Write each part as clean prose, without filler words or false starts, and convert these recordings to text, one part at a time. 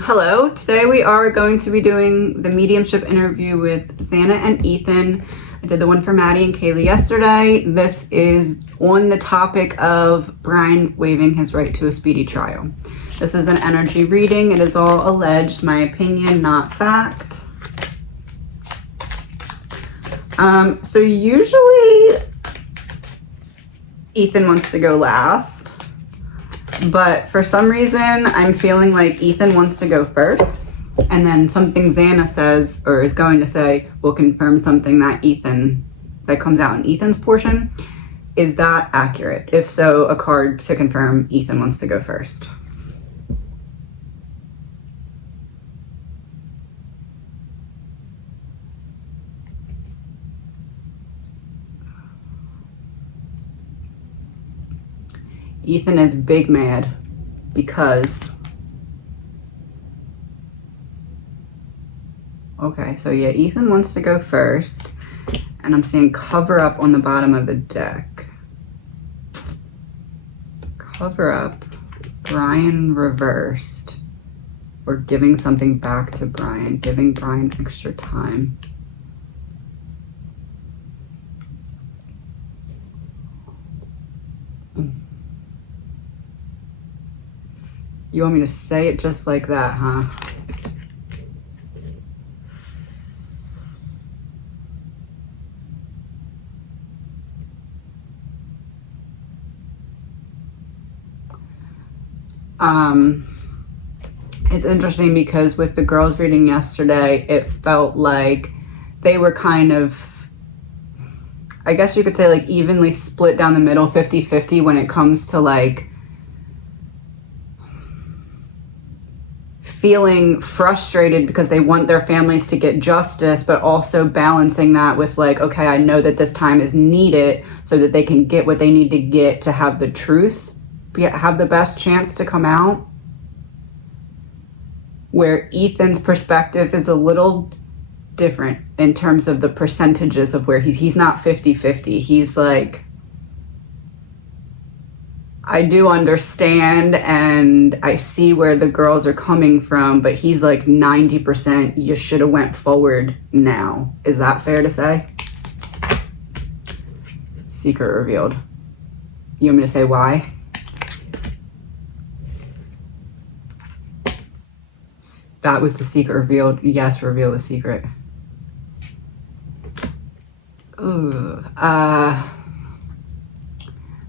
Hello, today we are going to be doing the mediumship interview with Xana and Ethan. I did the one for Maddie and Kaylee yesterday. This is on the topic of Brian waiving his right to a speedy trial. This is an energy reading. It is all alleged, my opinion, not fact. So usually Ethan wants to go last, but for some reason I'm feeling like Ethan wants to go first, and then something Xana says or is going to say will confirm something that comes out in Ethan's portion. Is that accurate? If so, a card to confirm Ethan wants to go first. Ethan is big mad because, okay, so yeah, Ethan wants to go first, and I'm seeing cover up on the bottom of the deck. Cover up, Brian reversed, or giving something back to Brian, giving Brian extra time. You want me to say it just like that, huh? It's interesting because with the girls reading yesterday, it felt like they were kind of, I guess you could say, like evenly split down the middle, 50-50 when it comes to like feeling frustrated because they want their families to get justice, but also balancing that with like, okay, I know that this time is needed so that they can get what they need to get to have the truth, have the best chance to come out. Where Ethan's perspective is a little different in terms of the percentages of where he's not 50-50. He's like, I do understand and I see where the girls are coming from, but he's like 90%, you should have went forward now. Is that fair to say? Secret revealed. You want me to say why? That was the secret revealed. Yes, reveal the secret. Ooh,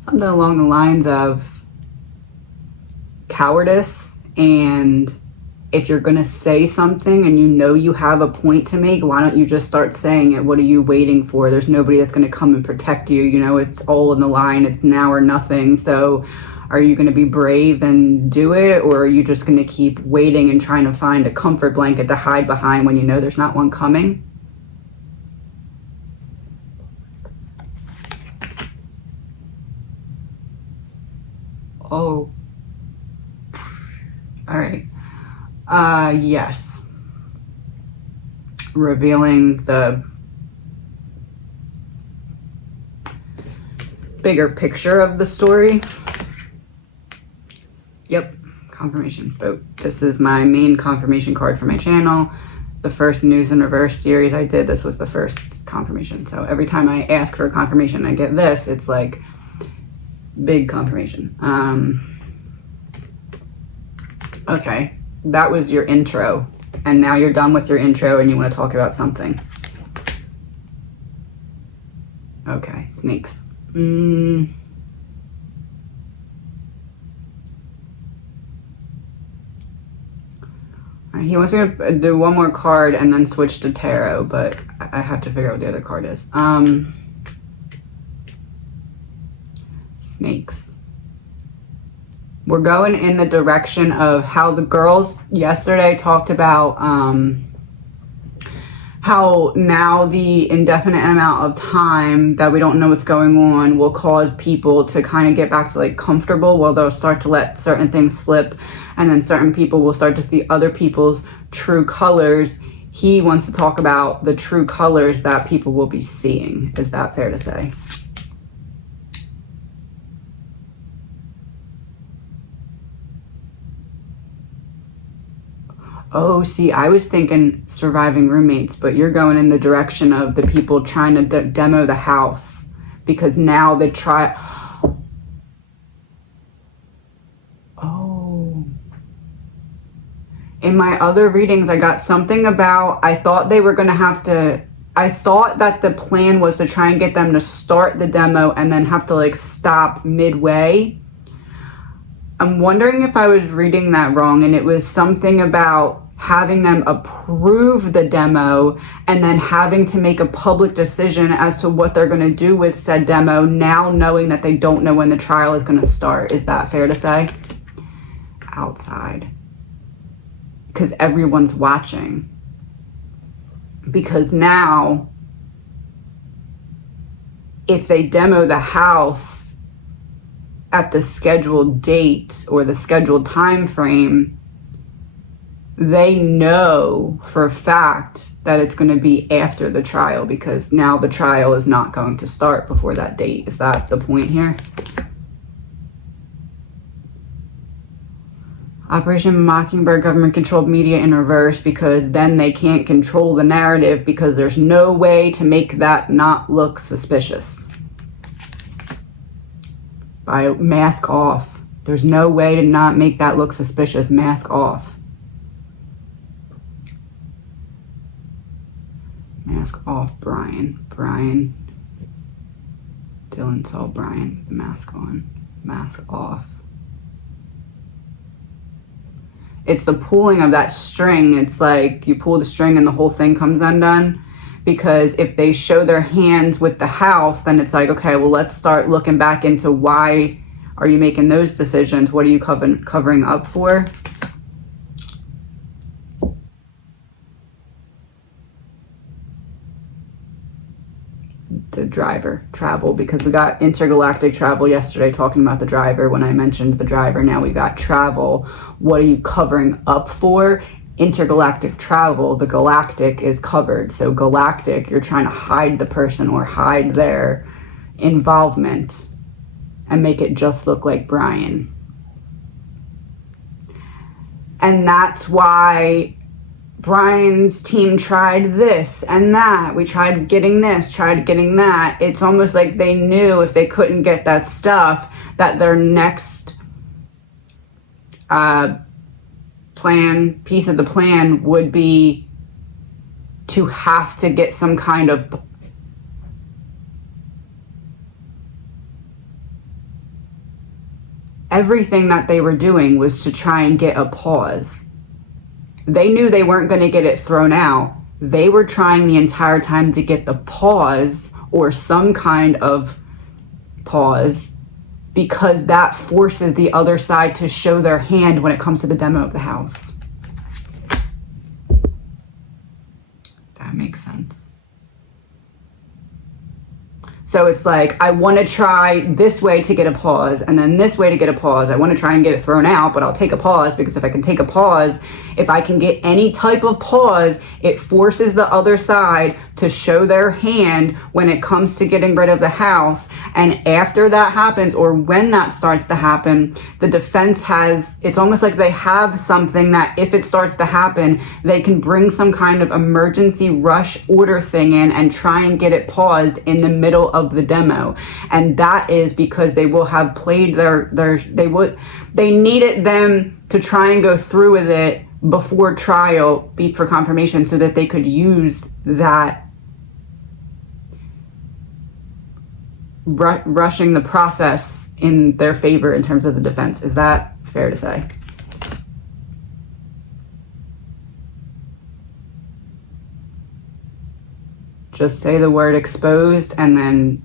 something along the lines of cowardice, and if you're gonna say something and you know you have a point to make, why don't you just start saying it? What are you waiting for? There's nobody that's gonna come and protect you. You know, it's all in the line. It's now or nothing. So are you gonna be brave and do it, or are you just gonna keep waiting and trying to find a comfort blanket to hide behind when you know there's not one coming? Oh, all right. Yes. Revealing the bigger picture of the story. Yep, confirmation vote. This is my main confirmation card for my channel. The first News in Reverse series I did, this was the first confirmation. So every time I ask for a confirmation, I get this. It's like big confirmation. Okay, that was your intro, and now you're done with your intro and you want to talk about something. Okay, snakes. He wants me to do one more card and then switch to tarot, but I have to figure out what the other card is. Snakes. We're going in the direction of how the girls yesterday talked about how now the indefinite amount of time that we don't know what's going on will cause people to kind of get back to like comfortable, where they'll start to let certain things slip, and then certain people will start to see other people's true colors. He wants to talk about the true colors that people will be seeing. Is that fair to say? Oh, see, I was thinking surviving roommates, but you're going in the direction of the people trying to demo the house, because now they try. Oh. In my other readings, I got something about, I thought they were going to have to, I thought that the plan was to try and get them to start the demo and then have to like stop midway. I'm wondering if I was reading that wrong, and it was something about having them approve the demo and then having to make a public decision as to what they're going to do with said demo, now knowing that they don't know when the trial is going to start. Is that fair to say? Outside. Because everyone's watching. Because now, if they demo the house at the scheduled date or the scheduled time frame, they know for a fact that it's going to be after the trial, because now the trial is not going to start before that date. Is that the point here? Operation Mockingbird, government-controlled media in reverse, because then they can't control the narrative, because there's no way to make that not look suspicious. By mask off. There's no way to not make that look suspicious. Mask off. Mask off, Brian. Brian. Dylan saw Brian with the mask on. Mask off. It's the pulling of that string. It's like you pull the string and the whole thing comes undone. Because if they show their hands with the house, then it's like, okay, well, let's start looking back into why are you making those decisions? What are you covering up for? The driver, travel, because we got intergalactic travel yesterday talking about the driver. When I mentioned the driver, now we got travel. What are you covering up for? Intergalactic travel, the galactic is covered. So galactic, you're trying to hide the person or hide their involvement and make it just look like Brian. And that's why Brian's team tried this and that. We tried getting this, tried getting that. It's almost like they knew if they couldn't get that stuff, that their next piece of the plan would be to have to get some kind of everything that they were doing was to try and get a pause. They knew they weren't going to get it thrown out. They were trying the entire time to get the pause or some kind of pause, because that forces the other side to show their hand when it comes to the demo of the house. That makes sense. So it's like, I want to try this way to get a pause, and then this way to get a pause. I want to try and get it thrown out, but I'll take a pause, because if I can take a pause, if I can get any type of pause, it forces the other side to show their hand when it comes to getting rid of the house. And after that happens, or when that starts to happen, the defense has, it's almost like they have something that if it starts to happen, they can bring some kind of emergency rush order thing in and try and get it paused in the middle of the demo. And that is because they will have played they needed them to try and go through with it before trial, beat for confirmation, so that they could use that rushing the process in their favor in terms of the defense. Is that fair to say? Just say the word exposed and then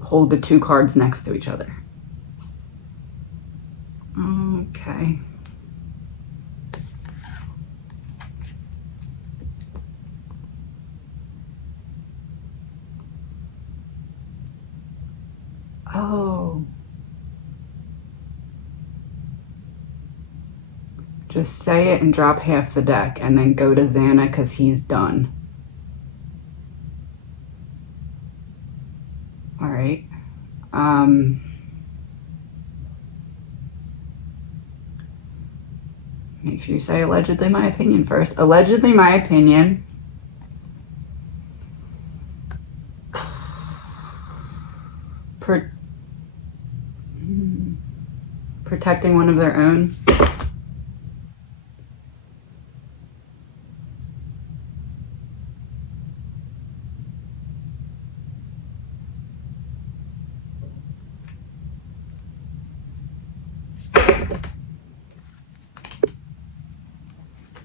hold the two cards next to each other. Okay. Oh. Just say it and drop half the deck and then go to Xana, because he's done. All right. Make sure you say allegedly my opinion first. Allegedly my opinion. Protecting one of their own.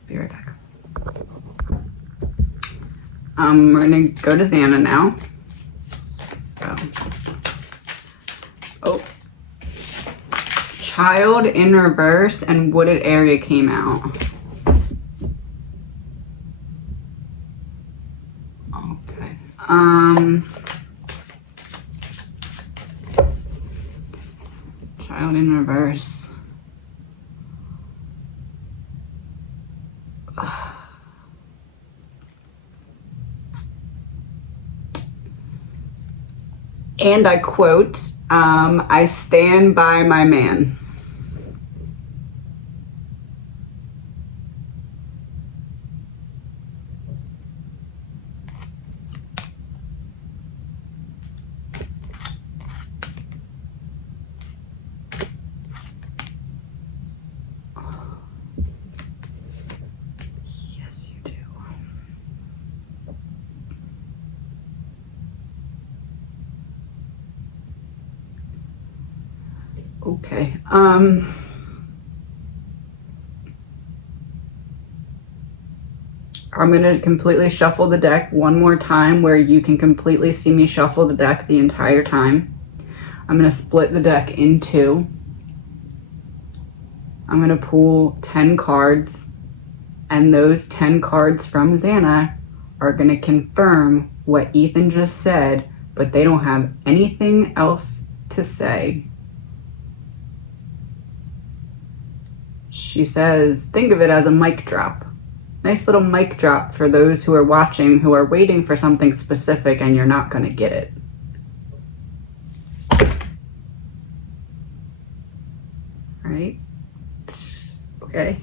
Be right back. We're gonna go to Xana now. So, oh, child in reverse and wooded area came out. Okay. Child in reverse. And I quote, I stand by my man. Yes, you do. Okay. I'm going to completely shuffle the deck one more time where you can completely see me shuffle the deck the entire time. I'm going to split the deck in two. I'm going to pull 10 cards, and those 10 cards from Xana are going to confirm what Ethan just said, but they don't have anything else to say. She says, think of it as a mic drop. Nice little mic drop for those who are watching, who are waiting for something specific and you're not going to get it. Right? Okay.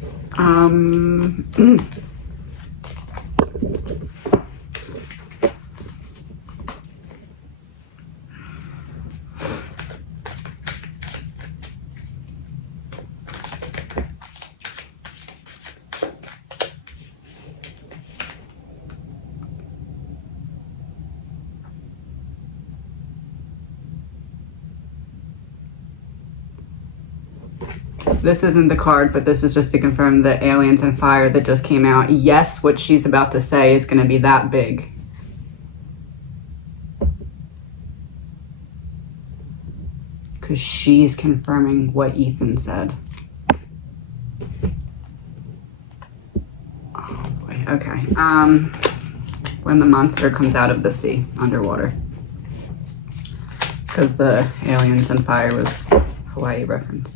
This isn't the card, but this is just to confirm the aliens and fire that just came out. Yes, what she's about to say is going to be that big. Because she's confirming what Ethan said. Oh boy, okay. When the monster comes out of the sea, underwater. Because the aliens and fire was Hawaii reference.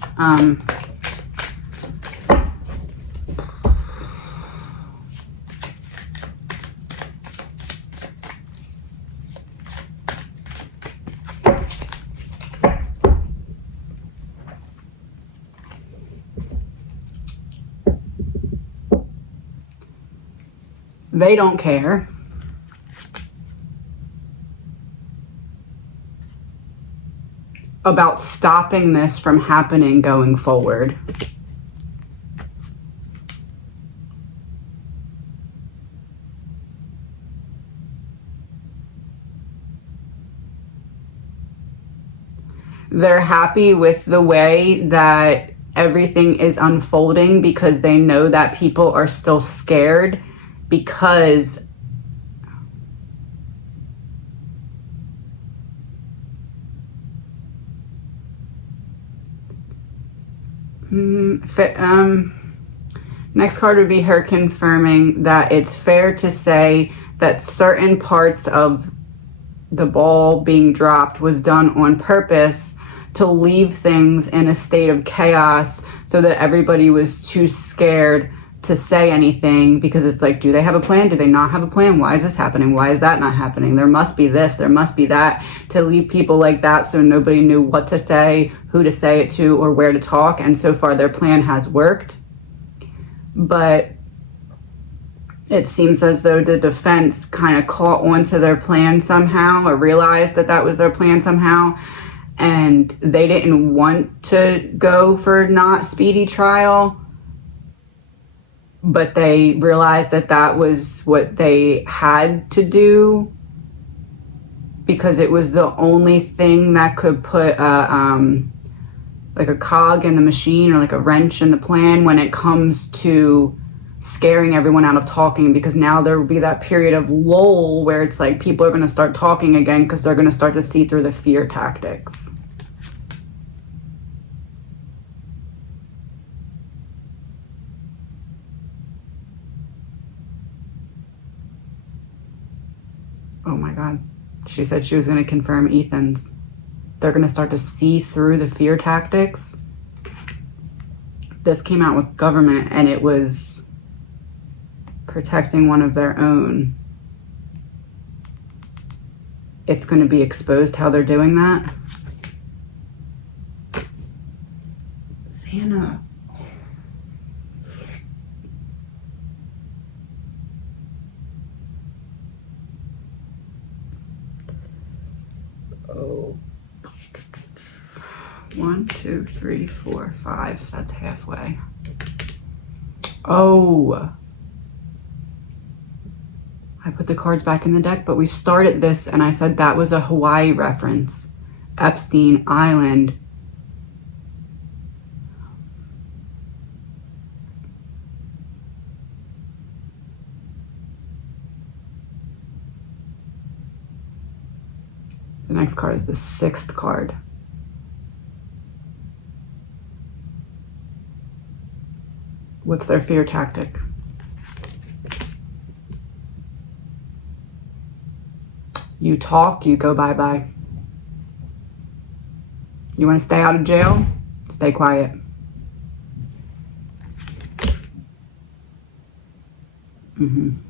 They don't care. About stopping this from happening going forward. They're happy with the way that everything is unfolding because they know that people are still scared because next card would be her confirming that it's fair to say that certain parts of the ball being dropped was done on purpose to leave things in a state of chaos so that everybody was too scared to say anything, because it's like, do they have a plan? Do they not have a plan? Why is this happening? Why is that not happening? There must be this, there must be that, to leave people like that so nobody knew what to say, who to say it to, or where to talk. And so far their plan has worked. but it seems as though the defense kind of caught on to their plan somehow, or realized that that was their plan somehow, and they didn't want to go for not speedy trial, but they realized that that was what they had to do because it was the only thing that could put like a cog in the machine, or like a wrench in the plan when it comes to scaring everyone out of talking, because now there will be that period of lull where it's like people are going to start talking again because they're going to start to see through the fear tactics. Oh my God. She said she was going to confirm Ethan's. They're going to start to see through the fear tactics. This came out with government, and it was protecting one of their own. It's going to be exposed how they're doing that. Xana. Oh. 1, 2, 3, 4, 5. That's halfway. Oh. I put the cards back in the deck, but we started this and I said that was a Hawaii reference. Epstein Island. The next card is the 6th card. What's their fear tactic? You talk, you go bye-bye. You want to stay out of jail? Stay quiet. One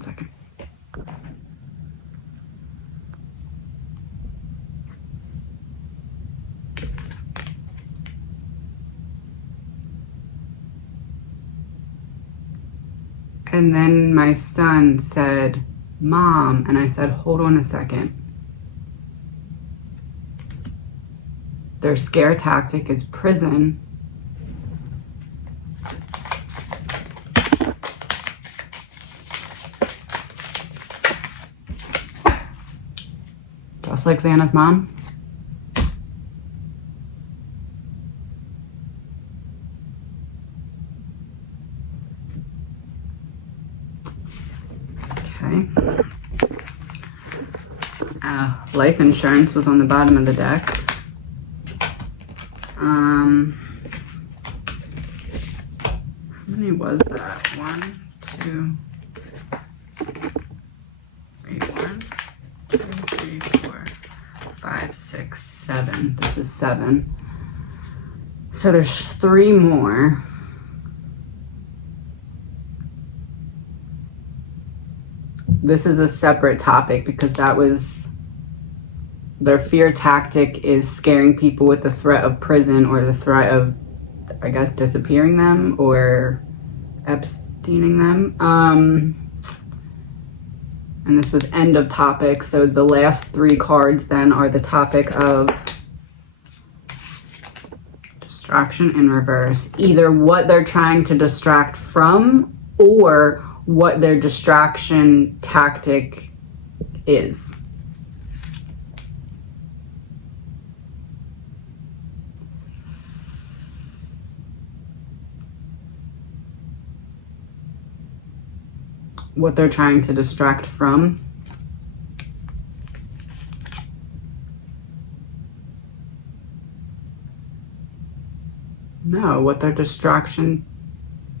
second. And then my son said, Mom, and I said, hold on a second. Their scare tactic is prison. Just like Xana's mom. Life insurance was on the bottom of the deck. How many was that? 1, 2, 3, 1, 2, 3, 4, 5, 6, 7. This is 7. So there's 3 more. This is a separate topic because that was their fear tactic, is scaring people with the threat of prison or the threat of, I guess, disappearing them or Epsteining them. And this was end of topic. So the last 3 cards then are the topic of distraction in reverse. Either what they're trying to distract from or what their distraction tactic is. What they're trying to distract from. No, what their distraction...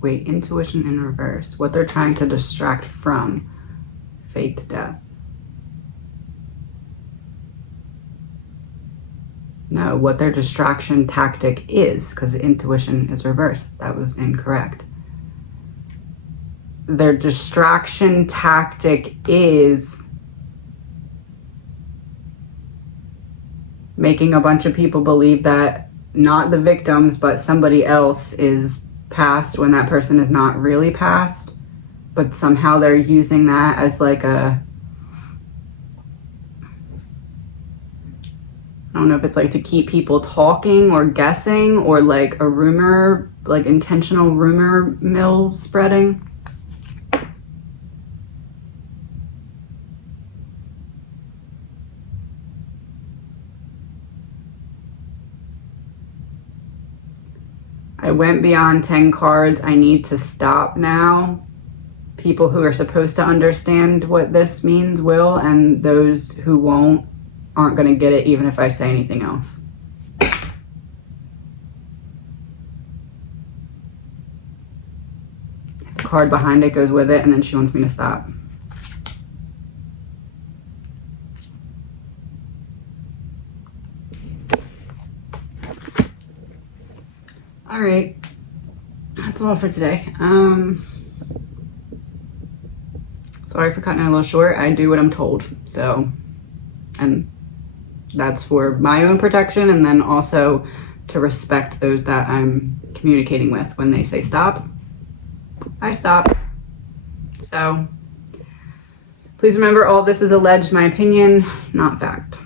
Wait, intuition in reverse. What they're trying to distract from. Faked death. No, what their distraction tactic is, because intuition is reversed. That was incorrect. Their distraction tactic is making a bunch of people believe that not the victims, but somebody else is passed when that person is not really passed, but somehow they're using that as like a, I don't know if it's like to keep people talking or guessing, or like a rumor, like intentional rumor mill spreading. I went beyond 10 cards. I need to stop now. People who are supposed to understand what this means will, and those who won't aren't going to get it even if I say anything else. The card behind it goes with it, and then she wants me to stop. All right, that's all for today. Sorry for cutting it a little short. I do what I'm told, so, and that's for my own protection, and then also to respect those that I'm communicating with. When they say stop, I stop. So please remember, all this is alleged, my opinion, not fact.